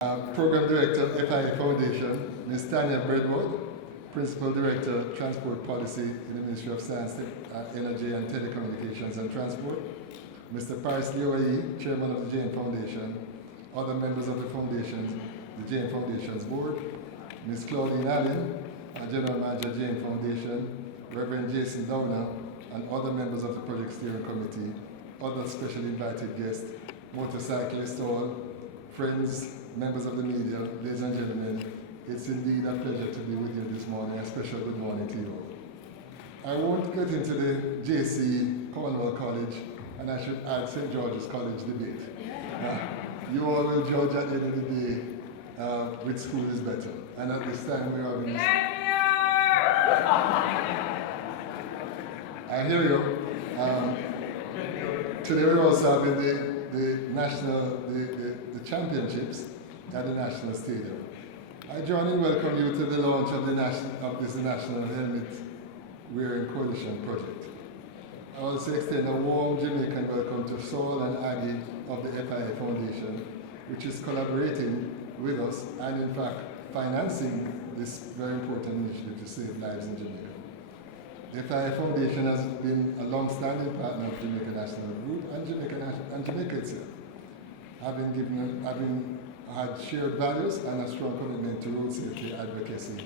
Program Director, FIA Foundation, Ms. Tanya Breadwood, Principal Director, Transport Policy in the Ministry of Science, Energy and Telecommunications and Transport, Mr. Paris Leoyi, Chairman of the Jane Foundation, other members of the Foundation, the Jane Foundation's Board, Ms. Claudine Allen, General Manager, Jane Foundation, Reverend Jason Downer, and other members of the Project Steering Committee, other special invited guests, motorcyclists all, friends, members of the media, ladies and gentlemen, it's indeed a pleasure to be with you this morning. A special good morning to you all. I won't get into the JC Cornwall College, and I should add St. George's College debate. You all will judge at the end of the day which school is better. And at this time we're having I hear you. Today we're also having the championships at the National Stadium. I join and welcome you to the launch of this National Helmet Wearing Coalition project. I also extend a warm Jamaican welcome to Saul and Aggie of the FIA Foundation, which is collaborating with us and in fact financing this very important initiative to save lives in Jamaica. The FIA Foundation has been a long-standing partner of Jamaica National Group and Jamaica itself, having had shared values and a strong commitment to road safety advocacy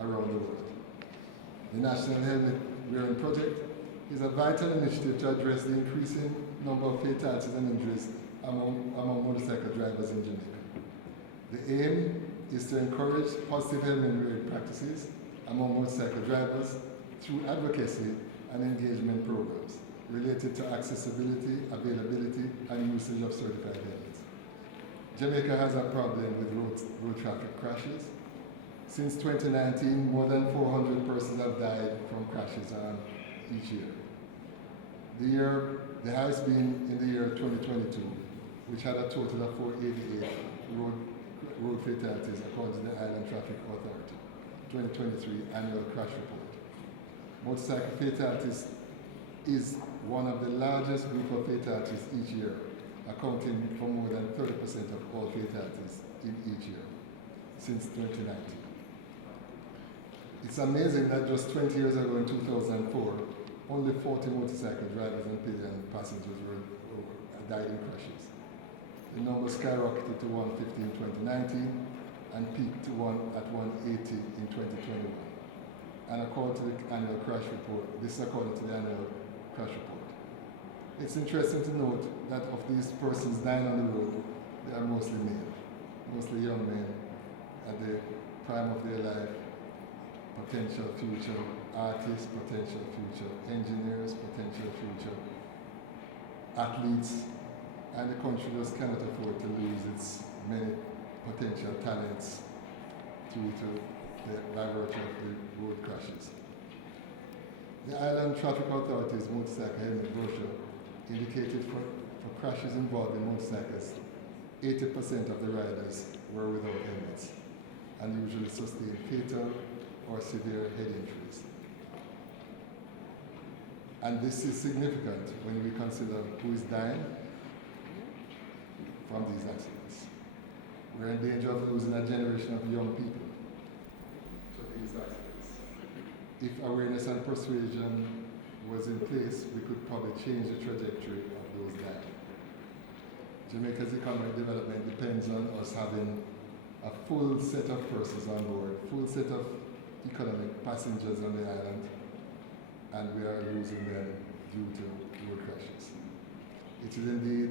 around the world. The National Helmet Wearing Project is a vital initiative to address the increasing number of fatalities and injuries among motorcycle drivers in Jamaica. The aim is to encourage positive helmet wearing practices among motorcycle drivers through advocacy and engagement programs related to accessibility, availability, and usage of certified helmets. Jamaica has a problem with road traffic crashes. Since 2019, more than 400 persons have died from crashes each year. The highest being in the year 2022, which had a total of 488 road fatalities according to the Island Traffic Authority 2023 Annual Crash Report. Motorcycle fatalities is one of the largest group of fatalities each year, accounting for more than 30% of all fatalities in each year since 2019. It's amazing that just 20 years ago in 2004, only 40 motorcycle drivers and passengers died in crashes. The number skyrocketed to 150 in 2019 and peaked at 180 in 2021. And according to the annual crash report, this is according to the annual crash report. It's interesting to note that of these persons dying on the road, they are mostly men, mostly young men at the prime of their life, potential future artists, potential future engineers, potential future athletes, and the country just cannot afford to lose its many potential talents by virtue of the road crashes. The Island Traffic Authority's motorcycle helmet brochure indicated for crashes involving motorcycles, 80% of the riders were without helmets and usually sustained fatal or severe head injuries. And this is significant when we consider who is dying from these accidents. We're in danger of losing a generation of young people to these accidents. If awareness and persuasion was in place, we could probably change the trajectory of those dying. Jamaica's economic development depends on us having a full set of persons on board, full set of economic passengers on the island, and we are losing them due to road crashes. It is indeed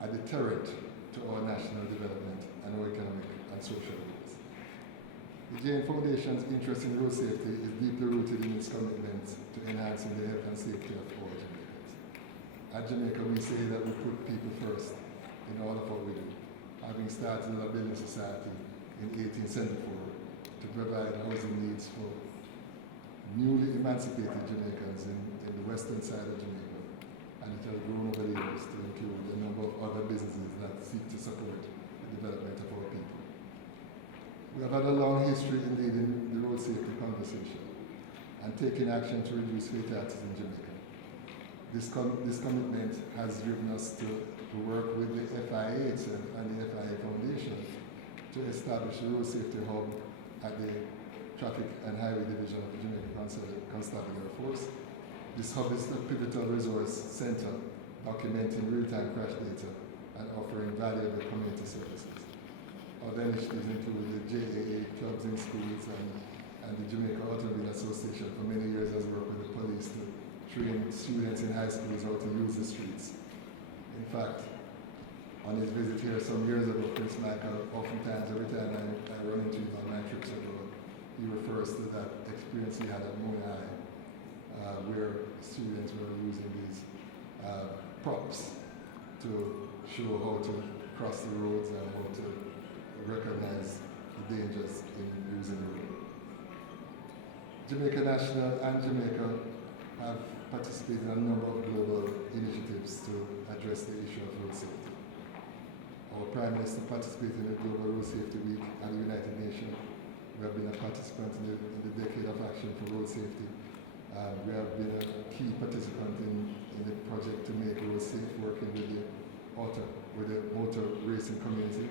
a deterrent to our national development and our economic and social goals. The Jane Foundation's interest in road safety is deeply rooted in its commitment to enhancing the health and safety of all Jamaicans. At Jamaica, we say that we put people first in all of what we do, having started a building society in 1874 to provide housing needs for newly emancipated Jamaicans in the western side of Jamaica, and it has grown over the years to include a number of other businesses that seek to support the development of our people. We have had a long history in leading the road safety conversation and taking action to reduce fatalities in Jamaica. This commitment has driven us to work with the FIH and the FIA Foundation to establish a road safety hub at the Traffic and Highway Division of the Jamaica Constabulary Force. This hub is a pivotal resource center documenting real-time crash data and offering valuable community services. Other initiatives include the JAA clubs in schools and the Jamaica Automobile Association for many years has worked with the police to train students in high schools how to use the streets. In fact, on his visit here some years ago, Chris Michael, oftentimes every time I run into him on my trips abroad, he refers to that experience he had at Moon High, where students were using these props to show how to cross the roads and how to recognize the dangers in using the road. Jamaica National and Jamaica have participated in a number of global initiatives to address the issue of road safety. Our Prime Minister participated in the Global Road Safety Week at the United Nations. We have been a participant in the Decade of Action for Road Safety. We have been a key participant in the project to make road safe, working with the motor racing community.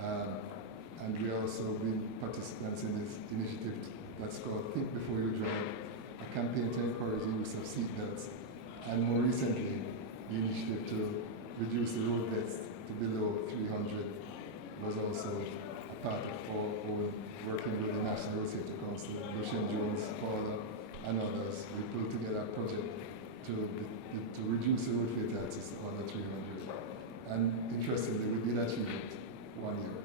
And we also been participants in this initiative that's called Think Before You Drive, a campaign to encourage the use of seatbelts, and more recently, the initiative to reduce the road deaths to below 300 was also a part of our own working with the National Road Safety Council, Lucian Jones, Paula, and others. We pulled together a project to reduce the road fatalities to under 300. And interestingly, we did achieve it 1 year.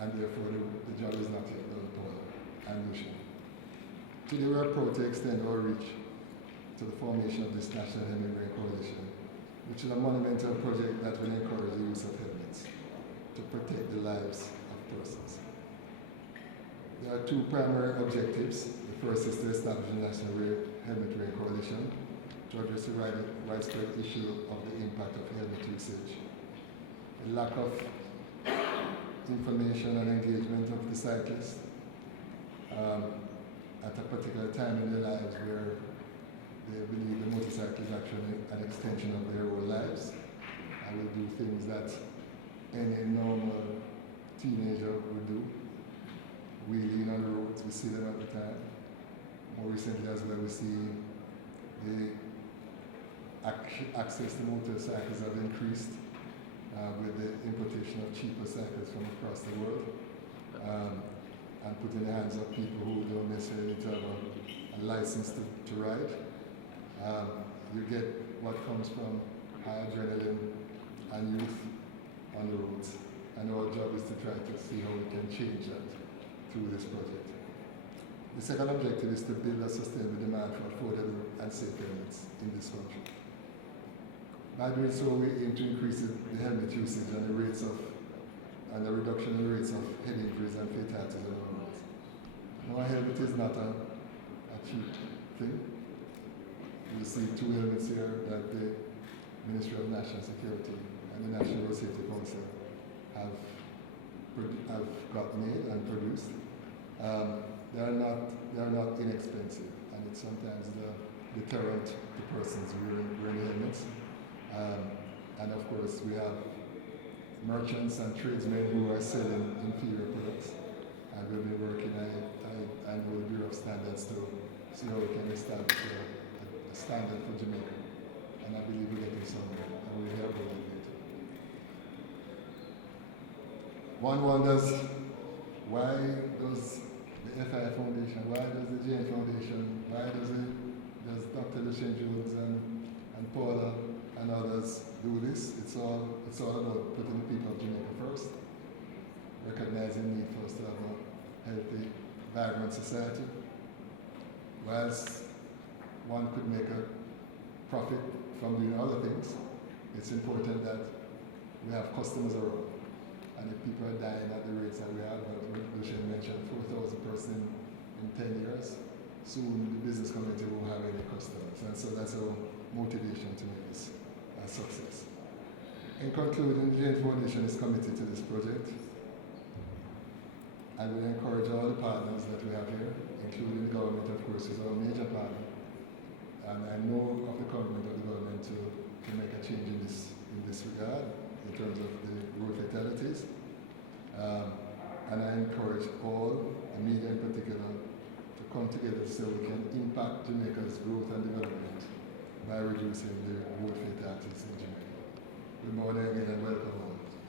And therefore, the job is not yet done, Paula and Lucian. Today, we are proud to extend our reach to the formation of this National Helmet Wearing Coalition, which is a monumental project that will encourage the use of helmets to protect the lives of persons. There are two primary objectives. The first is to establish a National Helmet Wearing Coalition to address the widespread issue of the impact of helmet usage. The lack of information and engagement of the cyclists at a particular time in their lives where they believe the motorcycle is actually an extension of their own lives and will do things that any normal teenager would do. Wheeling on the roads, we see them at the time. More recently as well, we see the access to motorcycles have increased with the importation of cheaper cycles from across the world and put in the hands of people who don't necessarily need to have a license to ride. You get what comes from high adrenaline and youth on the roads. And our job is to try to see how we can change that through this project. The second objective is to build a sustainable demand for affordable and safe helmets in this country. By doing so, we aim to increase the helmet usage and the reduction in the rates of head injuries and fatalities on our roads. Now, a helmet is not a cheap thing. You see two helmets here that the Ministry of National Security and the National Road Safety Council have got made and produced. They are not inexpensive, and it's sometimes the deterrent to persons wearing helmets. And of course, we have merchants and tradesmen who are selling inferior products, and we've been working. I know the Bureau of Standards to see how we can establish a standard for Jamaica, and I believe we're getting somewhere, and we'll help with it later. One wonders, why does the FIA Foundation, why does the JN Foundation, why does Dr. Lucian Jones and Paula and others do this? It's all about putting the people of Jamaica first, recognizing the need for us to have a healthy, vibrant society. Whilst one could make a profit from doing other things, it's important that we have customers around. And if people are dying at the rates that we have, Lucian mentioned 4,000 persons in 10 years, soon the business community won't have any customers. And so that's our motivation to make this a success. In conclusion, the JN Foundation is committed to this project. I will encourage all the partners that we have here, including the government, of course, is our major partner, And I know of the commitment of the government to make a change in this regard in terms of the road fatalities. And I encourage all, the media in particular, to come together so we can impact Jamaica's growth and development by reducing the road fatalities in Jamaica. Good morning again and welcome all.